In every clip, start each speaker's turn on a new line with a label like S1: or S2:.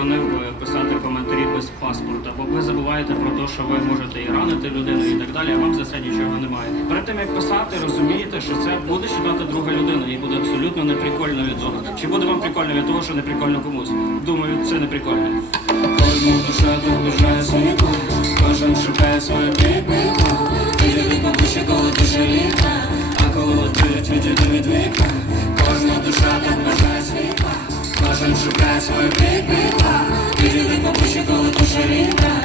S1: заборонив е, писати коментарі без паспорта, бо ви забуваєте про те, що ви можете і ранити людину і так далі, а вам за це нічого немає. Перед тим як писати, розумієте, що це буде читати друга людина, і буде абсолютно неприкольно від того. Чи буде вам прикольно від того, що неприкольно комусь? Думаю, це неприкольно. Кожна душа тут бажає світла, кожен шукає своє шукає своє підмітло. Відійди побуче, коли душа літа,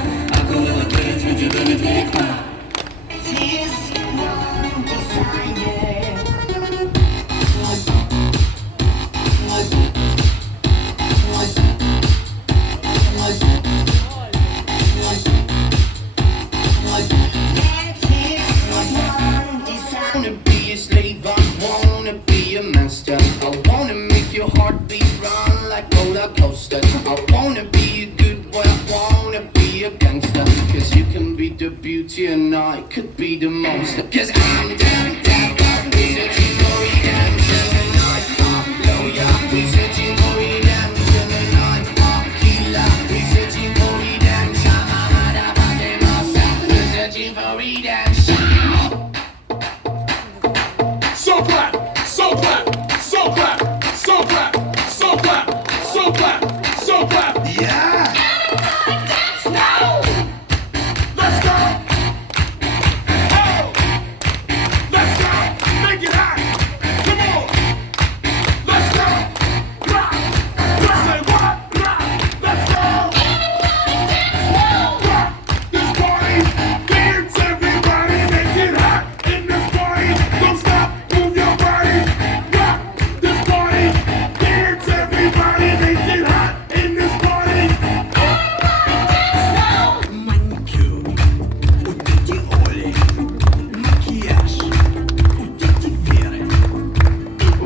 S2: and I could be the monster. Cause I'm down, down, down, we're searching for redemption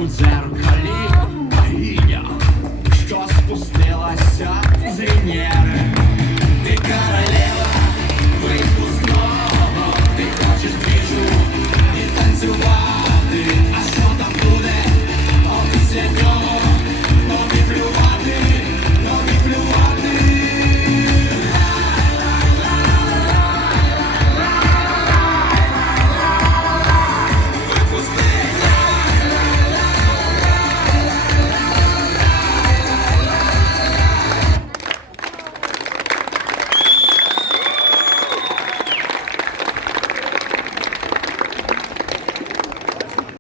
S3: і у